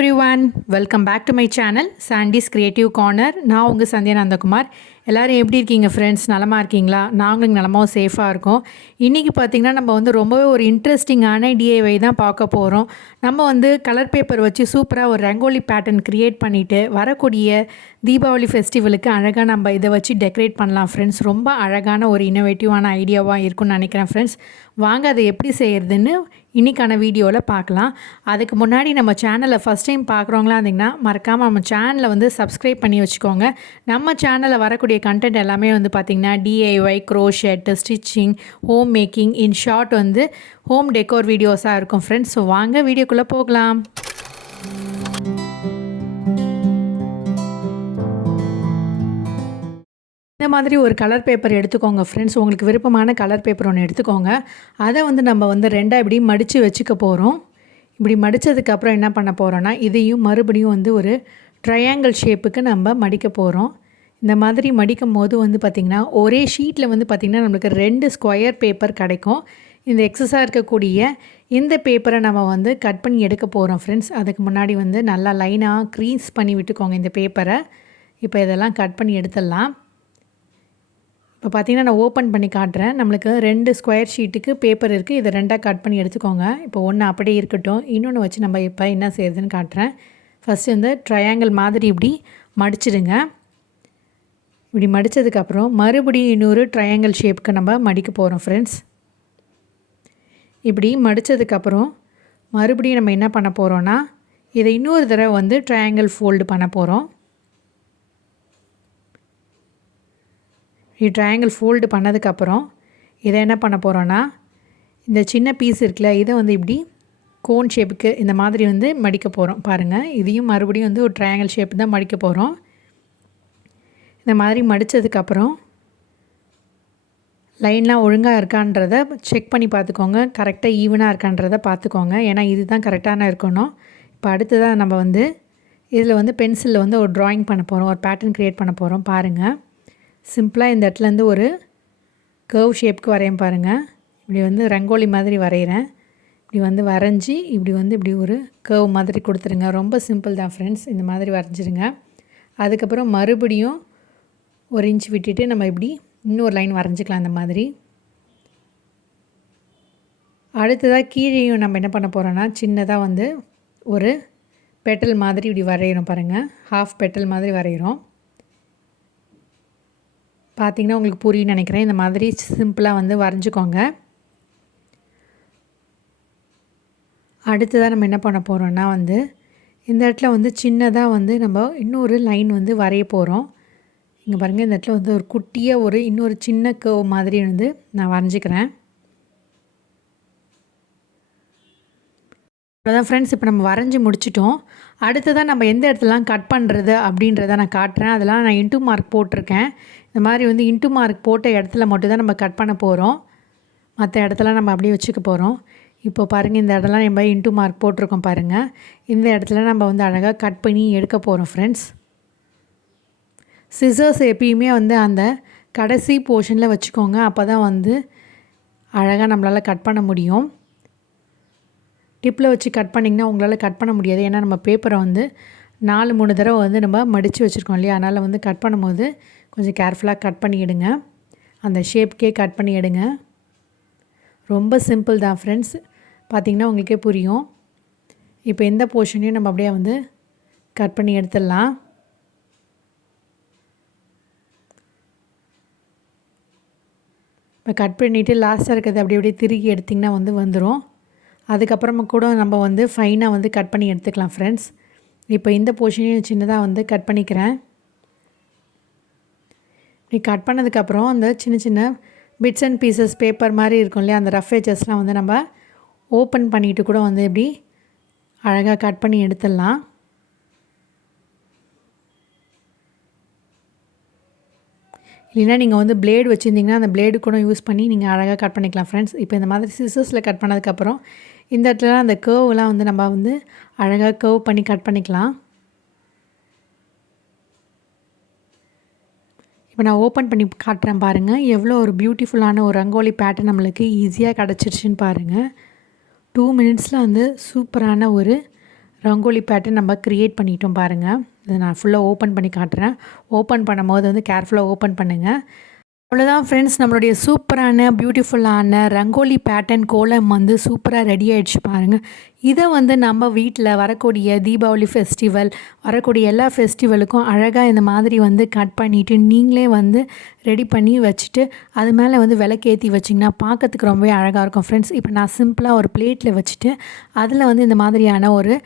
everyone, welcome back to my channel Sandy's Creative Corner. நான் உங்கள் சந்தியா நந்தகுமார். எல்லோரும் எப்படி இருக்கீங்க ஃப்ரெண்ட்ஸ்? நலமாக இருக்கீங்களா? நாங்களும் நலமாக சேஃபாக இருக்கோம். இன்றைக்கி பார்த்திங்கன்னா நம்ம ரொம்பவே ஒரு இன்ட்ரெஸ்டிங்கான டிஐவை தான் பார்க்க போகிறோம். நம்ம கலர் பேப்பர் வச்சு சூப்பராக ஒரு ரங்கோலி பேட்டர்ன் க்ரியேட் பண்ணிவிட்டு வரக்கூடிய தீபாவளி ஃபெஸ்டிவலுக்கு அழகாக நம்ம இதை வச்சு டெக்கரேட் பண்ணலாம் ஃப்ரெண்ட்ஸ். ரொம்ப அழகான ஒரு இன்னோவேட்டிவான ஐடியாவாக இருக்கும்னு நினைக்கிறேன் ஃப்ரெண்ட்ஸ். வாங்க அதை எப்படி செய்கிறதுன்னு இன்றைக்கான வீடியோவில் பார்க்கலாம். அதுக்கு முன்னாடி நம்ம சேனலை ஃபஸ்ட் டைம் பார்க்குறவங்களா இருந்திங்கன்னா மறக்காமல் நம்ம சேனலை சப்ஸ்கிரைப் பண்ணி வச்சுக்கோங்க. நம்ம சேனலில் வரக்கூடிய கண்டென்ட் எல்லாமே பார்த்திங்கன்னா DIY, crochet, stitching, home making, in short home decor வீடியோஸாக இருக்கும் ஃப்ரெண்ட்ஸ். ஸோ வாங்க வீடியோக்குள்ளே போகலாம். இந்த மாதிரி ஒரு கலர் பேப்பர் எடுத்துக்கோங்க ஃப்ரெண்ட்ஸ். உங்களுக்கு விருப்பமான கலர் பேப்பர் ஒன்று எடுத்துக்கோங்க. அதை நம்ம ரெண்டாக இப்படி மடித்து வச்சுக்க போகிறோம். இப்படி மடித்ததுக்கப்புறம் என்ன பண்ண போகிறோன்னா இதையும் மறுபடியும் ஒரு ட்ரையாங்கிள் ஷேப்புக்கு நம்ம மடிக்க போகிறோம். இந்த மாதிரி மடிக்கும் போது பார்த்திங்கன்னா ஒரே ஷீட்டில் பார்த்திங்கன்னா நம்மளுக்கு 2 ஸ்கொயர் பேப்பர் கிடைக்கும். இந்த எக்ஸஸாக இருக்கக்கூடிய இந்த பேப்பரை நம்ம கட் பண்ணி எடுக்க போகிறோம் ஃப்ரெண்ட்ஸ். அதுக்கு முன்னாடி நல்லா லைனாக க்ரீஸ் பண்ணி விட்டுக்கோங்க இந்த பேப்பரை. இப்போ இதெல்லாம் கட் பண்ணி எடுத்துடலாம். இப்போ பார்த்திங்கன்னா நான் ஓப்பன் பண்ணி காட்டுறேன். நம்மளுக்கு 2 ஸ்கொயர் ஷீட்டுக்கு பேப்பர் இருக்குது. இதை 2ஆக கட் பண்ணி எடுத்துக்கோங்க. இப்போ ஒன்று அப்படியே இருக்கட்டும். இன்னொன்று வச்சு நம்ம இப்போ என்ன செய்யுதுன்னு காட்டுறேன். ஃபஸ்ட்டு ட்ரையாங்கிள் மாதிரி இப்படி மடிச்சிடுங்க. இப்படி மடித்ததுக்கப்புறம் மறுபடியும் இன்னொரு ட்ரையாங்கிள் ஷேப்புக்கு நம்ம மடிக்க போகிறோம் ஃப்ரெண்ட்ஸ். இப்படி மடித்ததுக்கப்புறம் மறுபடியும் நம்ம என்ன பண்ண போகிறோன்னா இதை இன்னொரு தடவை ட்ரையாங்கிள் ஃபோல்டு பண்ண போகிறோம். ட்ரையாங்கிள் ஃபோல்டு பண்ணதுக்கப்புறம் இதை என்ன பண்ண போகிறோன்னா இந்த சின்ன பீஸ் இருக்குல்ல இதை இப்படி கோன் ஷேப்புக்கு இந்த மாதிரி மடிக்க போகிறோம். பாருங்கள், இதையும் மறுபடியும் ஒரு ட்ரையாங்கிள் ஷேப் தான் மடிக்க போகிறோம். இந்த மாதிரி மடித்ததுக்கப்புறம் லைன்லாம் ஒழுங்காக இருக்கான்றதை செக் பண்ணி பார்த்துக்கோங்க. கரெக்டாக ஈவனாக இருக்கான்றதை பார்த்துக்கோங்க. ஏன்னா இது தான் கரெக்டான இருக்கணும். இப்போ அடுத்ததாக நம்ம இதில் பென்சிலில் ஒரு ட்ராயிங் பண்ண போகிறோம். ஒரு பேட்டர்ன் க்ரியேட் பண்ண போகிறோம். பாருங்கள், சிம்பிளாக இந்த இடத்துலேருந்து ஒரு கர்வ் ஷேப்புக்கு வரையும் பாருங்கள். இப்படி ரங்கோலி மாதிரி வரைகிறேன். இப்படி வரைஞ்சி இப்படி ஒரு கர்வ் மாதிரி கொடுத்துருங்க. ரொம்ப சிம்பிள் தான் ஃப்ரெண்ட்ஸ். இந்த மாதிரி வரைஞ்சிருங்க. அதுக்கப்புறம் மறுபடியும் 1 இன்ச் விட்டுட்டு நம்ம இப்படி இன்னொரு லைன் வரைஞ்சிக்கலாம். இந்த மாதிரி அடுத்ததாக கீழேயும் நம்ம என்ன பண்ண போகிறோன்னா சின்னதாக ஒரு பெட்டல் மாதிரி இப்படி வரைகிறோம். பாருங்கள், ஹாஃப் பெட்டல் மாதிரி வரைகிறோம். பார்த்திங்கன்னா உங்களுக்கு புரியும்னு நினைக்கிறேன். இந்த மாதிரி சிம்பிளாக வரைஞ்சிக்கோங்க. அடுத்ததாக நம்ம என்ன பண்ண போகிறோன்னா இந்த இடத்துல சின்னதாக நம்ம இன்னொரு லைன் வரைய போகிறோம். இங்கே பாருங்கள், இந்த இடத்துல ஒரு குட்டியாக இன்னொரு சின்ன கர்வ் மாதிரி நான் வரைஞ்சிக்கிறேன். அவ்வளோதான் ஃப்ரெண்ட்ஸ். இப்போ நம்ம வரைஞ்சி முடிச்சிட்டோம். அடுத்ததாக நம்ம எந்த இடத்துலலாம் கட் பண்ணுறது அப்படின்றத நான் காட்டுறேன். அதெல்லாம் நான் இன்டூ மார்க் போட்டிருக்கேன். இந்த மாதிரி இன்டூ மார்க் போட்ட இடத்துல மட்டும் தான் நம்ம கட் பண்ண போகிறோம். மற்ற இடத்துல நம்ம அப்படியே வச்சுக்க போகிறோம். இப்போ பாருங்கள், இந்த இடம்லாம் நம்ம இன்டூ மார்க் போட்டிருக்கோம் பாருங்கள். இந்த இடத்துல நம்ம அழகாக கட் பண்ணி எடுக்க போகிறோம் ஃப்ரெண்ட்ஸ். சிசர்ஸ் எப்பயுமே அந்த கடைசி போர்ஷனில் வச்சுக்கோங்க. அப்போ தான் அழகாக நம்மளால் கட் பண்ண முடியும். டிப்பில் வச்சு கட் பண்ணிங்கன்னா உங்களால் கட் பண்ண முடியாது. ஏன்னா நம்ம பேப்பரை 4-3 தடவை நம்ம மடித்து வச்சுருக்கோம் இல்லையா. அதனால் கட் பண்ணும்போது கொஞ்சம் கேர்ஃபுல்லாக கட் பண்ணி எடுங்க. அந்த ஷேப்கே கட் பண்ணி எடுங்க. ரொம்ப சிம்பிள் தான் ஃப்ரெண்ட்ஸ். பார்த்திங்கன்னா உங்களுக்கே புரியும். இப்போ எந்த போர்ஷனையும் நம்ம அப்படியே கட் பண்ணி எடுத்துடலாம். இப்போ கட் பண்ணிவிட்டு லாஸ்ட்டாக இருக்கிறது அப்படியே திருகி எடுத்திங்கன்னா வந்துடும். அதுக்கப்புறமா கூட நம்ம ஃபைனாக கட் பண்ணி எடுத்துக்கலாம் ஃப்ரெண்ட்ஸ். இப்போ இந்த போர்ஷனையும் சின்னதாக கட் பண்ணிக்கிறேன். இப்படி கட் பண்ணதுக்கப்புறம் அந்த சின்ன சின்ன பிட்ஸ் அண்ட் பீசஸ் பேப்பர் மாதிரி இருக்கும் இல்லையா, அந்த ரஃப் எட்ஜஸ்லாம் நம்ம ஓப்பன் பண்ணிவிட்டு கூட இப்படி அழகாக கட் பண்ணி எடுத்துடலாம். இல்லைன்னா நீங்கள் பிளேடு வச்சுருந்தீங்கன்னா அந்த பிளேடு கூட யூஸ் பண்ணி நீங்கள் அழகாக கட் பண்ணிக்கலாம் ஃப்ரெண்ட்ஸ். இப்போ இந்த மாதிரி சிசர்ஸில் கட் பண்ணதுக்கப்புறம் இந்த இடத்துல அந்த கர்வ்லாம் நம்ம அழகாக கர்வ் பண்ணி கட் பண்ணிக்கலாம். இப்போ நான் ஓப்பன் பண்ணி காட்டுறேன் பாருங்கள். எவ்வளோ ஒரு பியூட்டிஃபுல்லான ஒரு ரங்கோலி பேட்டர்ன் நம்மளுக்கு ஈஸியாக கிடச்சிருச்சுன்னு பாருங்கள். 2 மினிட்ஸில் சூப்பரான ஒரு ரங்கோலி பேட்டர்ன் நம்ம க்ரியேட் பண்ணிட்டோம் பாருங்கள். இதை நான் ஃபுல்லாக ஓப்பன் பண்ணி காட்டுறேன். ஓப்பன் பண்ணும்போது வந்து கேர்ஃபுல்லாக ஓப்பன் பண்ணுங்கள். அவ்வளோதான் ஃப்ரெண்ட்ஸ், நம்மளுடைய சூப்பரான பியூட்டிஃபுல்லான ரங்கோலி பேட்டர்ன் கோலம் வந்து சூப்பராக ரெடி ஆகிடுச்சு பாருங்கள். இதை வந்து நம்ம வீட்டில் வரக்கூடிய தீபாவளி ஃபெஸ்டிவல், வரக்கூடிய எல்லா ஃபெஸ்டிவலுக்கும் அழகாக இந்த மாதிரி வந்து கட் பண்ணிவிட்டு நீங்களே வந்து ரெடி பண்ணி வச்சுட்டு அது மேலே வந்து விளக்கேற்றி வச்சிங்கன்னா பார்க்கறதுக்கு ரொம்பவே அழகாக இருக்கும் ஃப்ரெண்ட்ஸ். இப்போ நான் சிம்பிளாக ஒரு பிளேட்டில் வச்சுட்டு அதில் வந்து இந்த மாதிரியான ஒரு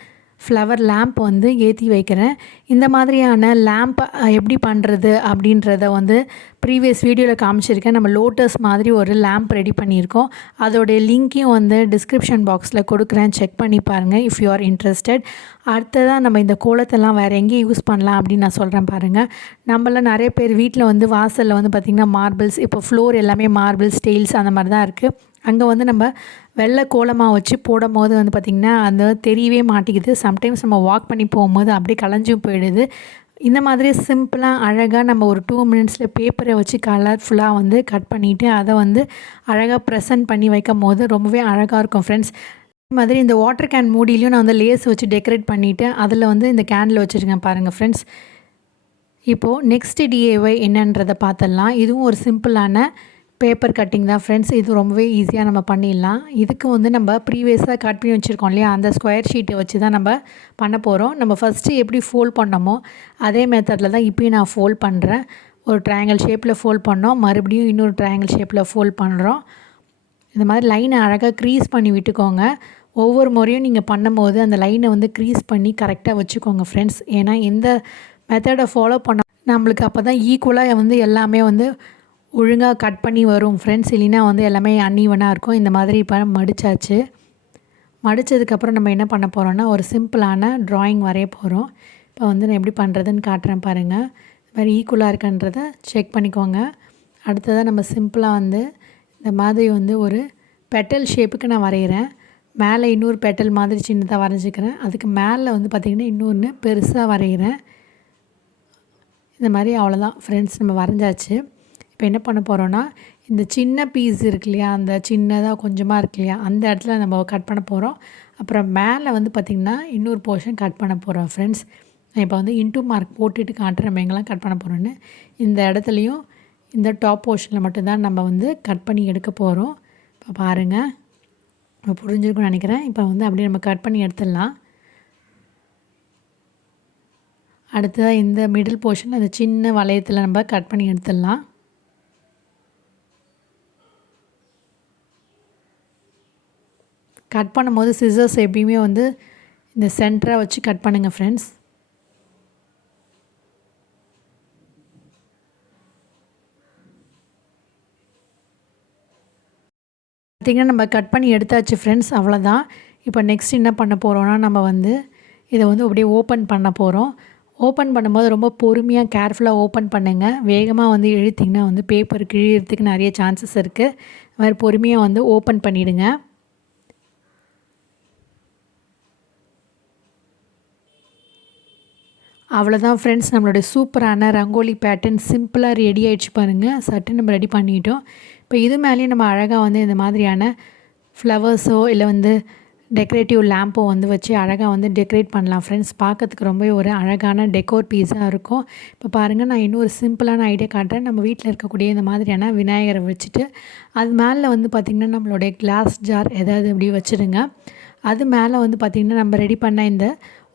ஃப்ளவர் லேம்ப் வந்து ஏற்றி வைக்கிறேன். இந்த மாதிரியான லேம்ப் எப்படி பண்ணுறது அப்படின்றத வந்து ப்ரீவியஸ் வீடியோவில் காமிச்சிருக்கேன். நம்ம லோட்டஸ் மாதிரி ஒரு லேம்ப் ரெடி பண்ணியிருக்கோம். அதோடைய லிங்க்கையும் வந்து டிஸ்கிரிப்ஷன் பாக்ஸில் கொடுக்குறேன், செக் பண்ணி பாருங்கள் இஃப் யூ ஆர் இன்ட்ரெஸ்டட். அடுத்ததாக நம்ம இந்த கோலத்தெல்லாம் வேறு எங்கேயும் யூஸ் பண்ணலாம் அப்படின்னு நான் சொல்கிறேன் பாருங்கள். நம்மள நிறைய பேர் வீட்டில் வந்து வாசலில் வந்து பார்த்திங்கன்னா மார்பிள்ஸ், இப்போ ஃப்ளோர் எல்லாமே மார்பிள்ஸ் டெயில்ஸ் அந்த மாதிரி தான் இருக்குது. அங்கே வந்து நம்ம வெள்ளை கோலமாக வச்சு போடும்போது வந்து பார்த்திங்கன்னா அந்த தெரியவே மாட்டேங்குது. சம்டைம்ஸ் நம்ம வாக் பண்ணி போகும்போது அப்படியே கலைஞ்சும் போயிடுது. இந்த மாதிரி சிம்பிளாக அழகாக நம்ம ஒரு 2 மினிட்ஸில் பேப்பரை வச்சு கலர்ஃபுல்லாக வந்து கட் பண்ணிவிட்டு அதை வந்து அழகாக ப்ரெசென்ட் பண்ணி வைக்கும் போது ரொம்பவே அழகாக இருக்கும் ஃப்ரெண்ட்ஸ். அதே மாதிரி இந்த வாட்டர் கேன் மூடிலையும் நான் வந்து லேஸ் வச்சு டெக்கரேட் பண்ணிவிட்டு அதில் வந்து இந்த கேண்டில் வச்சுருக்கேன் பாருங்கள் ஃப்ரெண்ட்ஸ். இப்போது நெக்ஸ்ட்டு டிஏஒய் என்னன்றதை பார்த்துடலாம். இதுவும் ஒரு சிம்பிளான பேப்பர் கட்டிங் தான் ஃப்ரெண்ட்ஸ். இது ரொம்பவே ஈஸியாக நம்ம பண்ணிடலாம். இதுக்கு வந்து நம்ம ப்ரீவியஸாக கட் பண்ணி வச்சுருக்கோம் இல்லையா, அந்த ஸ்கொயர் ஷீட்டை வச்சு தான் நம்ம பண்ண போகிறோம். நம்ம ஃபஸ்ட்டு எப்படி ஃபோல்ட் பண்ணோமோ அதே மெத்தடில் தான் இப்போயும் நான் ஃபோல்ட் பண்ணுறேன். ஒரு ட்ரையாங்கிள் ஷேப்பில் ஃபோல்ட் பண்ணோம், மறுபடியும் இன்னொரு ட்ரையாங்கிள் ஷேப்பில் ஃபோல்ட் பண்ணுறோம். இந்த மாதிரி லைனை அழகாக க்ரீஸ் பண்ணி விட்டுக்கோங்க. ஒவ்வொரு முறையும் நீங்கள் பண்ணும்போது அந்த லைனை வந்து க்ரீஸ் பண்ணி கரெக்டாக வச்சுக்கோங்க ஃப்ரெண்ட்ஸ். ஏன்னா இந்த மெத்தடை ஃபாலோ பண்ண நம்மளுக்கு அப்போ தான் ஈக்குவலாக வந்து எல்லாமே வந்து ஒழுங்காக கட் பண்ணி வரும் ஃப்ரெண்ட்ஸ். இல்லைன்னா வந்து எல்லாமே அன்ஈவனாக இருக்கும். இந்த மாதிரி இப்போ மடித்தாச்சு. மடித்ததுக்கப்புறம் நம்ம என்ன பண்ண போகிறோன்னா ஒரு சிம்பிளான ட்ராயிங் வரைய போகிறோம். இப்போ வந்து நான் எப்படி பண்ணுறதுன்னு காட்டுறேன் பாருங்கள். இது மாதிரி ஈக்குவலாக இருக்கான்றதை செக் பண்ணிக்கோங்க. அடுத்ததாக நம்ம சிம்பிளாக வந்து இந்த மாதிரி வந்து ஒரு பெட்டல் ஷேப்புக்கு நான் வரைகிறேன். மேலே இன்னொரு பெட்டல் மாதிரி சின்னதாக வரைஞ்சிக்கிறேன். அதுக்கு மேலே வந்து பார்த்திங்கன்னா இன்னொன்று பெருசாக வரைகிறேன். இந்த மாதிரி அவ்வளோதான் ஃப்ரெண்ட்ஸ், நம்ம வரைஞ்சாச்சு. இப்போ என்ன பண்ண போகிறோன்னா இந்த சின்ன பீஸ் இருக்கு இல்லையா, அந்த சின்னதாக கொஞ்சமாக இருக்கு இல்லையா, அந்த இடத்துல நம்ம கட் பண்ண போகிறோம். அப்புறம் மேலே வந்து பார்த்திங்கன்னா இன்னொரு போர்ஷன் கட் பண்ண போகிறோம் ஃப்ரெண்ட்ஸ். நான் இப்போ வந்து இன்டூ மார்க் போட்டுட்டு காட்டுறேன் நம்ம எங்கெல்லாம் கட் பண்ண போகிறோன்னு. இந்த இடத்துலையும் இந்த டாப் போர்ஷனில் மட்டும்தான் நம்ம வந்து கட் பண்ணி எடுக்க போகிறோம். இப்போ பாருங்கள், இப்போ புரிஞ்சிருக்குன்னு நினைக்கிறேன். இப்போ வந்து அப்படியே நம்ம கட் பண்ணி எடுத்துடலாம். அடுத்ததாக இந்த மிடில் போர்ஷன் அந்த சின்ன வளையத்தில் நம்ம கட் பண்ணி எடுத்துடலாம். கட் பண்ணும்போது சிசர்ஸ் எப்பயுமே வந்து இந்த சென்டராக வச்சு கட் பண்ணுங்கள் ஃப்ரெண்ட்ஸ். பார்த்திங்கன்னா நம்ம கட் பண்ணி எடுத்தாச்சு ஃப்ரெண்ட்ஸ், அவ்வளோதான். இப்போ நெக்ஸ்ட் என்ன பண்ண போகிறோன்னா நம்ம வந்து இதை வந்து அப்படியே ஓப்பன் பண்ண போகிறோம். ஓப்பன் பண்ணும்போது ரொம்ப பொறுமையாக கேர்ஃபுல்லாக ஓப்பன் பண்ணுங்கள். வேகமாக வந்து இழுத்திங்கன்னா வந்து பேப்பர் கிழியறதுக்கு நிறைய சான்சஸ் இருக்குது. அது மாதிரி பொறுமையாக வந்து ஓப்பன் பண்ணிவிடுங்க. அவ்வளோதான் ஃப்ரெண்ட்ஸ், நம்மளுடைய சூப்பரான ரங்கோலி பேட்டர்ன் சிம்பிளாக ரெடி ஆகிடுச்சு பாருங்கள். சட்டு நம்ம ரெடி பண்ணிட்டோம். இப்போ இது மேலேயும் நம்ம அழகாக வந்து இந்த மாதிரியான ஃப்ளவர்ஸோ இல்லை வந்து டெக்கரேட்டிவ் லேம்போ வந்து வச்சு அழகாக வந்து டெக்கரேட் பண்ணலாம் ஃப்ரெண்ட்ஸ். பார்க்கறதுக்கு ரொம்ப ஒரு அழகான டெக்கோர் பீஸாக இருக்கும். இப்போ பாருங்கள், நான் இன்னும் ஒரு சிம்பிளான ஐடியா காட்டுறேன். நம்ம வீட்டில் இருக்கக்கூடிய இந்த மாதிரியான விநாயகரை வச்சுட்டு அது மேலே வந்து பார்த்திங்கன்னா நம்மளுடைய கிளாஸ் ஜார் ஏதாவது இப்படி வச்சுருங்க. அது மேலே வந்து பார்த்திங்கன்னா நம்ம ரெடி பண்ண இந்த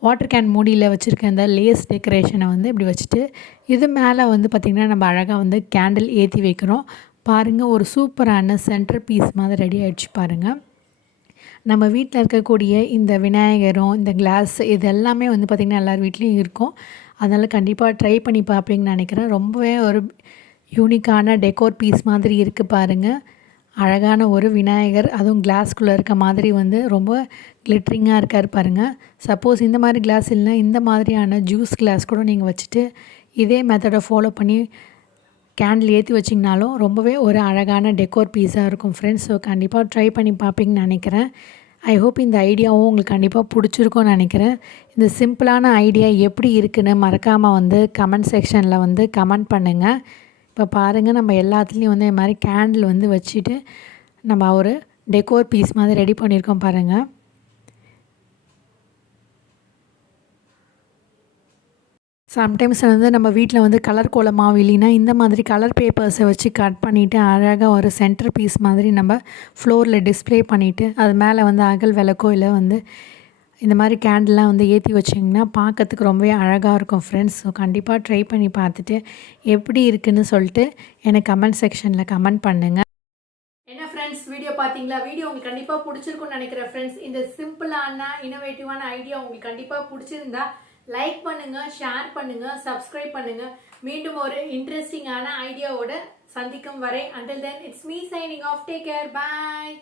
வாட்டர் கேன் மூடியில் வச்சுருக்க இந்த லேஸ் டெக்கரேஷனை வந்து இப்படி வச்சுட்டு இது மேலே வந்து பார்த்திங்கன்னா நம்ம அழகாக வந்து கேண்டில் ஏற்றி வைக்கிறோம். பாருங்கள், ஒரு சூப்பரான சென்டர் பீஸ் மாதிரி ரெடி ஆகிடுச்சு பாருங்கள். நம்ம வீட்டில் இருக்கக்கூடிய இந்த விநாயகரும் இந்த கிளாஸ் இது எல்லாமே வந்து பார்த்திங்கன்னா எல்லார் வீட்லேயும் இருக்கும். அதனால் கண்டிப்பாக ட்ரை பண்ணி பார்ப்பீங்கன்னு நினைக்கிறேன். ரொம்பவே ஒரு யூனிக்கான டெக்கோர் பீஸ் மாதிரி இருக்குது பாருங்கள். அழகான ஒரு விநாயகர், அதுவும் கிளாஸ்குள்ளே இருக்க மாதிரி வந்து ரொம்ப கிளிட்ரிங்காக இருக்கார் பாருங்கள். சப்போஸ் இந்த மாதிரி கிளாஸ் இல்லைனா இந்த மாதிரியான ஜூஸ் கிளாஸ் கூட நீங்கள் வச்சுட்டு இதே மெத்தடை ஃபாலோ பண்ணி கேண்டில் ஏற்றி வச்சிங்கனாலும் ரொம்பவே ஒரு அழகான டெக்கோர் பீஸாக இருக்கும் ஃப்ரெண்ட்ஸ். ஸோ கண்டிப்பாக ட்ரை பண்ணி பார்ப்பீங்கன்னு நினைக்கிறேன். ஐ ஹோப் இந்த ஐடியாவும் உங்களுக்கு கண்டிப்பாக பிடிச்சிருக்கும்னு நினைக்கிறேன். இந்த சிம்பிளான ஐடியா எப்படி இருக்குன்னு மறக்காமல் வந்து கமெண்ட் செக்ஷனில் வந்து கமெண்ட் பண்ணுங்கள். இப்போ பாருங்கள், நம்ம எல்லாத்துலேயும் வந்து இது மாதிரி கேண்டில் வந்து வச்சுட்டு நம்ம ஒரு டெக்கோர் பீஸ் மாதிரி ரெடி பண்ணியிருக்கோம் பாருங்கள். சம்டைம்ஸ் வந்து நம்ம வீட்டில் வந்து கலர் கோலமாவு இல்லைன்னா இந்த மாதிரி கலர் பேப்பர்ஸை வச்சு கட் பண்ணிவிட்டு அழகாக ஒரு சென்டர் பீஸ் மாதிரி நம்ம ஃப்ளோரில் டிஸ்ப்ளே பண்ணிவிட்டு அது மேலே வந்து அகல் விளக்கோ இல்லை வந்து இந்த மாதிரி கேண்டல்லாம் வந்து ஏற்றி வச்சிங்கன்னா பார்க்கறதுக்கு ரொம்பவே அழகாக இருக்கும் ஃப்ரெண்ட்ஸ். ஸோ கண்டிப்பாக ட்ரை பண்ணி பார்த்துட்டு எப்படி இருக்குன்னு சொல்லிட்டு எனக்கு கமெண்ட் செக்ஷனில் கமெண்ட் பண்ணுங்கள். என்ன ஃப்ரெண்ட்ஸ், வீடியோ பார்த்தீங்களா? வீடியோ உங்களுக்கு கண்டிப்பாக பிடிச்சிருக்குன்னு நினைக்கிறேன் ஃப்ரெண்ட்ஸ். இந்த சிம்பிளான இன்னோவேட்டிவான ஐடியா உங்களுக்கு கண்டிப்பாக பிடிச்சிருந்தா லைக் பண்ணுங்கள், ஷேர் பண்ணுங்கள், சப்ஸ்கிரைப் பண்ணுங்கள். மீண்டும் ஒரு இன்ட்ரெஸ்டிங்கான ஐடியாவோட சந்திக்கும் வரை, until then it's me signing off. Take care, bye.